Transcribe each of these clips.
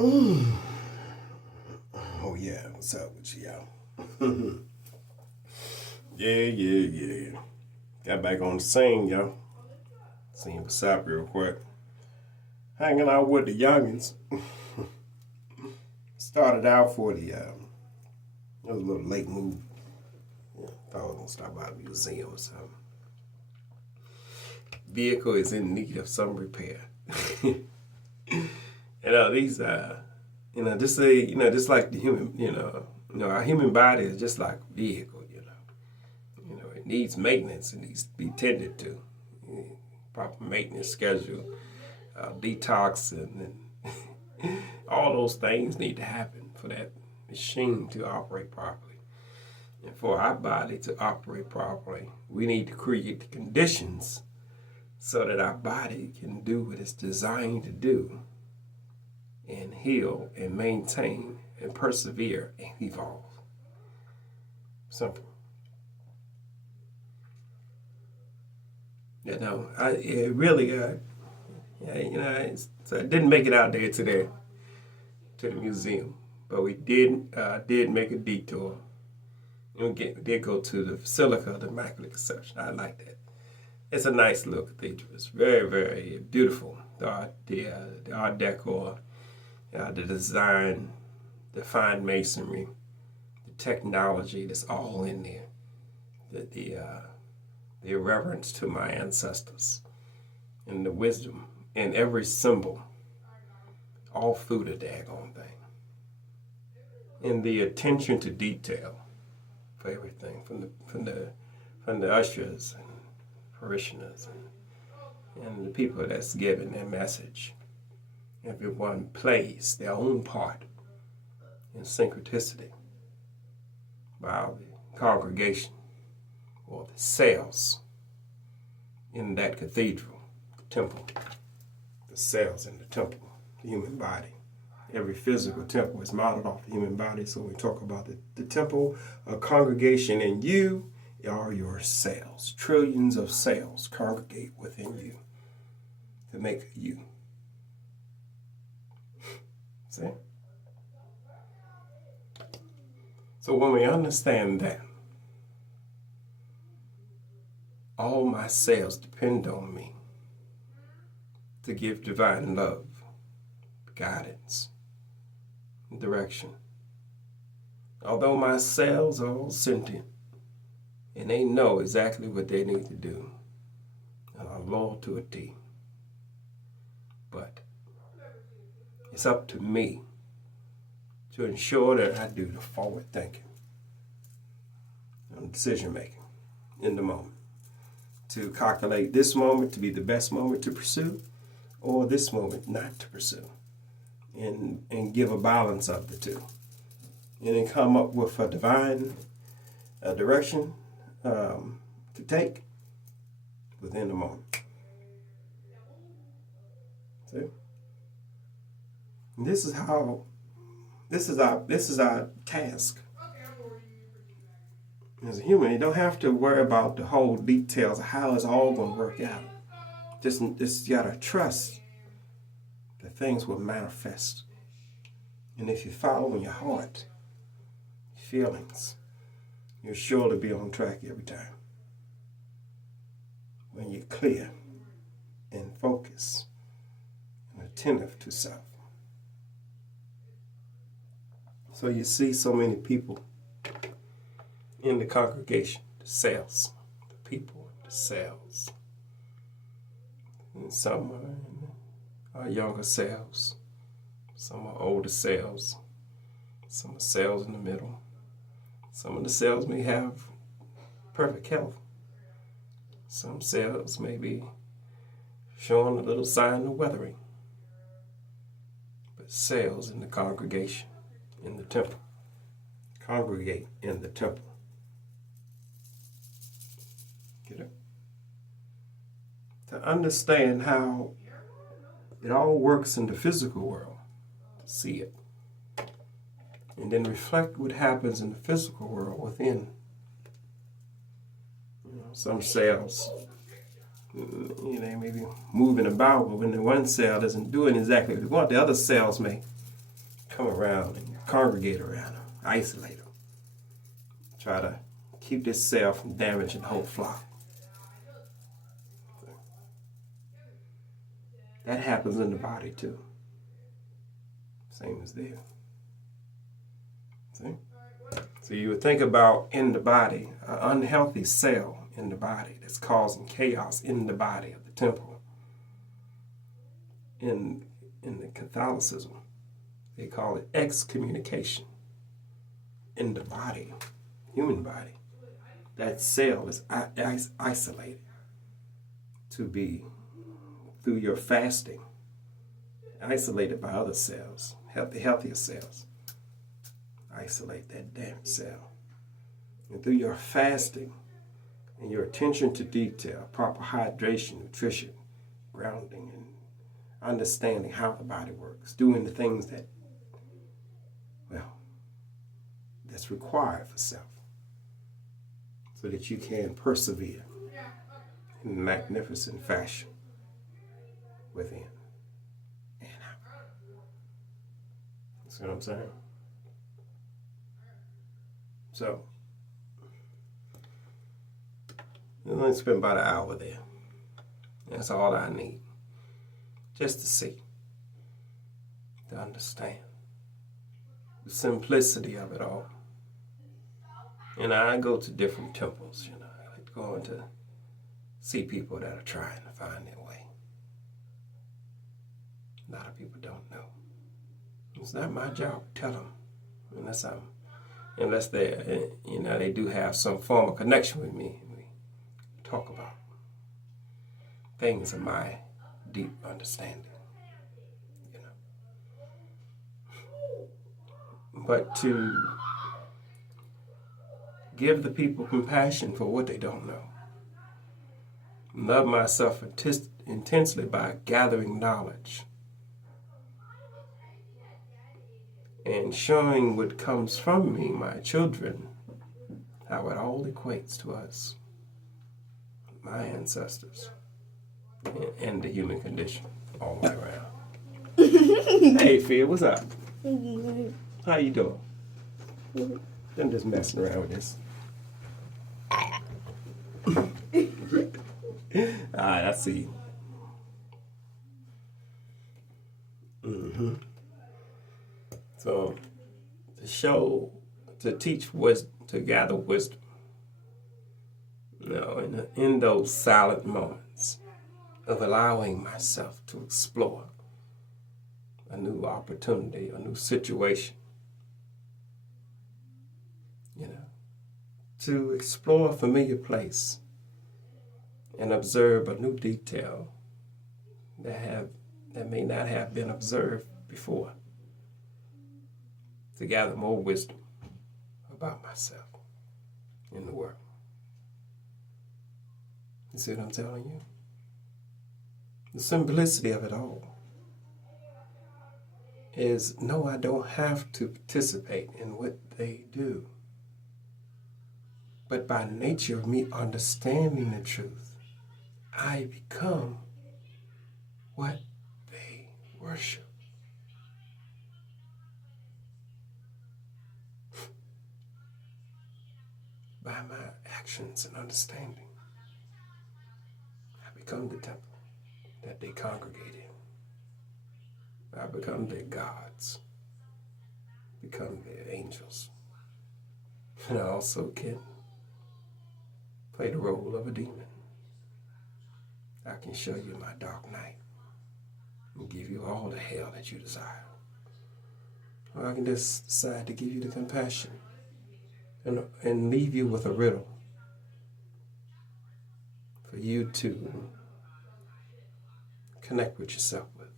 Mm. Oh yeah, what's up with you, y'all? Yeah. Got back on the scene, y'all. Seeing what's up real quick. Hanging out with the youngins. Started out for it was a little late move. Thought I was gonna stop by the museum or something. Vehicle is in need of some repair. These just say, just like the human, our human body is just like a vehicle, it needs maintenance, it needs to be tended to. Proper maintenance schedule, detox, and all those things need to happen for that machine to operate properly. And for our body to operate properly, we need to create the conditions so that our body can do what it's designed to do and heal and maintain and persevere and evolve. Simple. So I didn't make it out there today to the museum, but we did make a detour. We did go to the Basilica of the Immaculate Conception. I like that. It's a nice little cathedral. It's very, very beautiful. The Art Deco, the design, the fine masonry, the technology that's all in there. The reverence to my ancestors, and the wisdom in every symbol, all through the daggone thing. And the attention to detail for everything, from the ushers and parishioners and the people that's giving their message. Everyone plays their own part in syncreticity while the congregation or the cells in that cathedral, the temple, the cells in the temple, the human body. Every physical temple is modeled off the human body. So we talk about the temple, a congregation, and you are your cells. Trillions of cells congregate within you to make you. See? So when we understand that, all my cells depend on me to give divine love, guidance, and direction. Although my cells are all sentient and they know exactly what they need to do and are loyal to a T. But it's up to me to ensure that I do the forward thinking and decision making in the moment. To calculate this moment to be the best moment to pursue, or this moment not to pursue, and give a balance of the two, and then come up with a divine direction to take within the moment. See, and this is our task. As a human, you don't have to worry about the whole details of how it's all going to work out. Just you got to trust that things will manifest. And if you follow in your heart, feelings, you're sure to be on track every time. When you're clear and focused and attentive to self. So you see so many people in the congregation, the cells, the people, the cells. And some are younger cells, some are older cells, some are cells in the middle. Some of the cells may have perfect health. Some cells may be showing a little sign of weathering. But cells in the congregation, in the temple, congregate in the temple. To understand how it all works in the physical world, to see it, and then reflect what happens in the physical world within. Some cells, may be moving about, but when the one cell isn't doing exactly what they want, the other cells may come around and congregate around them, isolate them, try to keep this cell from damaging the whole flock. That happens in the body too. Same as there. See? So you would think about in the body, an unhealthy cell in the body that's causing chaos in the body of the temple. In the Catholicism, they call it excommunication. In the body, human body, that cell is isolated to be, through your fasting, isolated by other cells, healthier cells. Isolate that damn cell. And through your fasting and your attention to detail, proper hydration, nutrition, grounding, and understanding how the body works, doing the things that, well, that's required for self, so that you can persevere in magnificent fashion within and out. See what I'm saying? So, I'm going to spend about an hour there. That's all I need. Just to see, to understand the simplicity of it all. And I go to different temples, I like going to see people that are trying to find their way. A lot of people don't know. It's not my job to tell them, unless they do have some form of connection with me. We talk about things of my deep understanding, But to give the people compassion for what they don't know. Love myself intensely by gathering knowledge and showing what comes from me, my children, how it all equates to us, my ancestors, and the human condition all the way around. Hey, Phil, what's up? How you doing? I'm just messing around with this. Alright, I see you. So, to teach wisdom, to gather wisdom, in those silent moments of allowing myself to explore a new opportunity, a new situation, to explore a familiar place and observe a new detail that may not have been observed before, to gather more wisdom about myself in the world. You see what I'm telling you? The simplicity of it all is, no, I don't have to participate in what they do. But by nature of me understanding the truth, I become what they worship. By my actions and understanding, I become the temple that they congregate in. I become their gods, become their angels. And I also can play the role of a demon. I can show you my dark night and give you all the hell that you desire. Or I can just decide to give you the compassion and leave you with a riddle for you to connect with yourself with,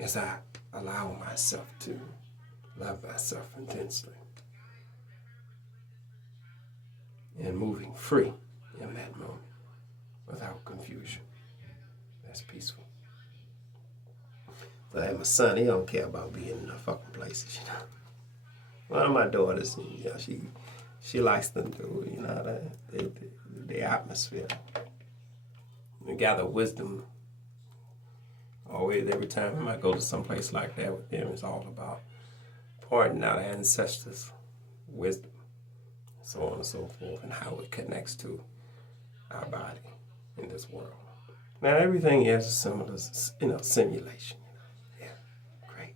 as I allow myself to love myself intensely and moving free in that moment without confusion. That's peaceful. But I have my son, he don't care about being in the fucking places, One of my daughters, she likes them too, the atmosphere. We gather wisdom Always, every time I go to some place like that with them, it's all about pointing out ancestors' wisdom, so on and so forth, and how it connects to our body in this world. Now, everything is a similar, simulation. Yeah, great.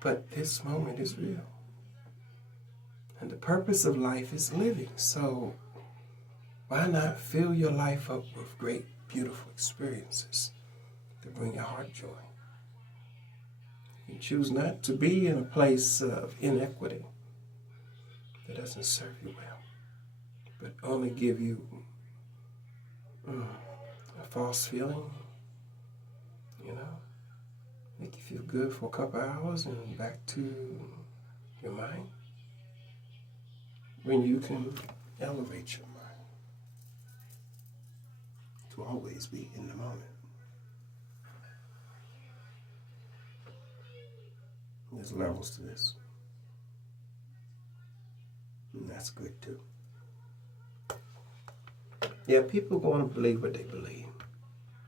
But this moment is real. And the purpose of life is living. So why not fill your life up with great, beautiful experiences to bring your heart joy? You choose not to be in a place of inequity that doesn't serve you well, but only give you a false feeling, make you feel good for a couple hours and back to your mind, when you can elevate your mind to always be in the moment. There's levels to this, and that's good too. Yeah, people going to believe what they believe.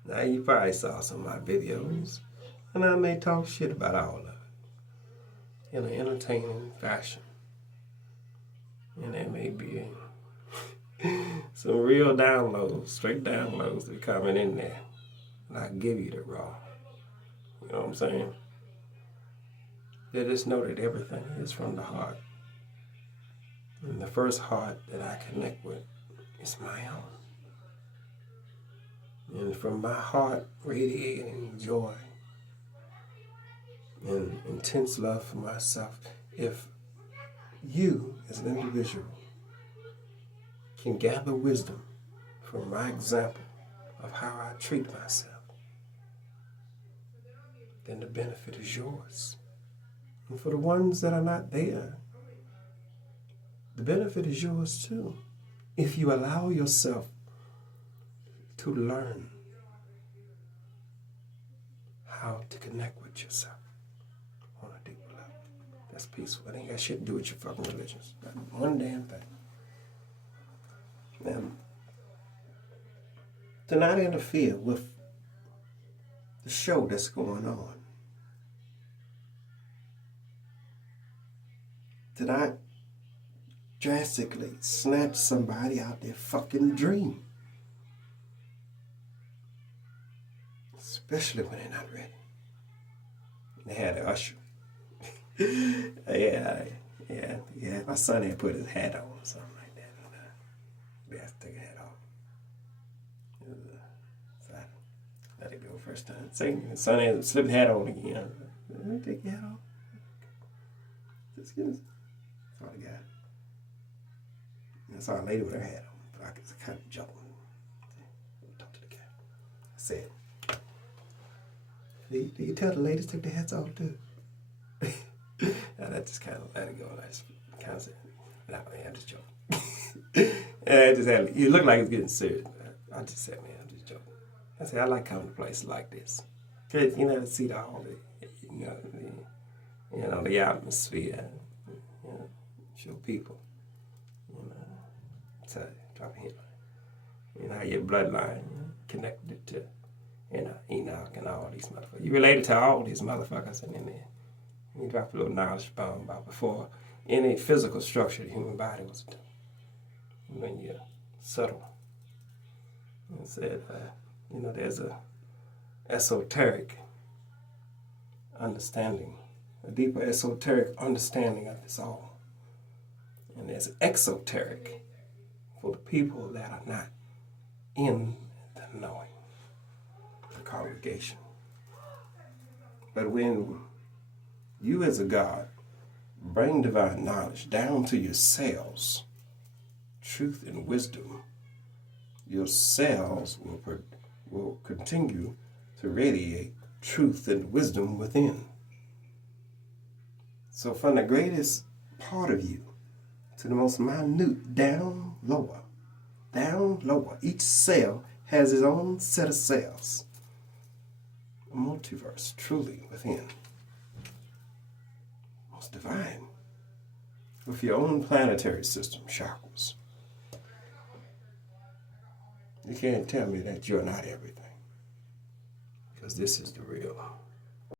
Now, you probably saw some of my videos, and I may talk shit about all of it in an entertaining fashion. And there may be some real downloads, straight downloads that are coming in there. And I give you the raw. You know what I'm saying? They just know that everything is from the heart. And the first heart that I connect with is my own. And from my heart radiating joy and intense love for myself, if you as an individual can gather wisdom from my example of how I treat myself, then the benefit is yours. And for the ones that are not there, the benefit is yours too. If you allow yourself to learn how to connect with yourself on a deeper level. That's peaceful. It ain't got shit to do with your fucking religions. Not one damn thing. Now, to not interfere with the show that's going on. To not drastically snatch somebody out their fucking dream. Especially when they're not ready. They had an usher. yeah. My son had put his hat on or something like that. We had to take a hat off. So I let it go first time. Second, son had slipped the hat on again. Let me take your hat off. Just get it. That's all I got. And I saw a lady with her hat on, but I was kind of joking. Talk to the cat. I said, do you tell the ladies to take their hats off too? And I just kind of let it go. And I just kind of said, no, man, I'm just joking. And I just had, you look like it's getting serious. I just said, man, I'm just joking. I said, I like coming to places like this. Because, to see all the atmosphere, show people, so drop a hint. How your bloodline connected to, Enoch and all these motherfuckers. You related to all these motherfuckers in there. You drop a little knowledge bomb about before any physical structure of the human body was done. When you're subtle. And said, there's a esoteric understanding, a deeper esoteric understanding of this all. And there's exoteric for the people that are not in the knowing, the congregation. But when you as a God bring divine knowledge down to your cells, truth and wisdom, your cells will continue to radiate truth and wisdom within. So from the greatest part of you to the most minute, down lower, each cell has its own set of cells. A multiverse truly within. Most divine. With your own planetary system, chakras. You can't tell me that you're not everything. because this is the real.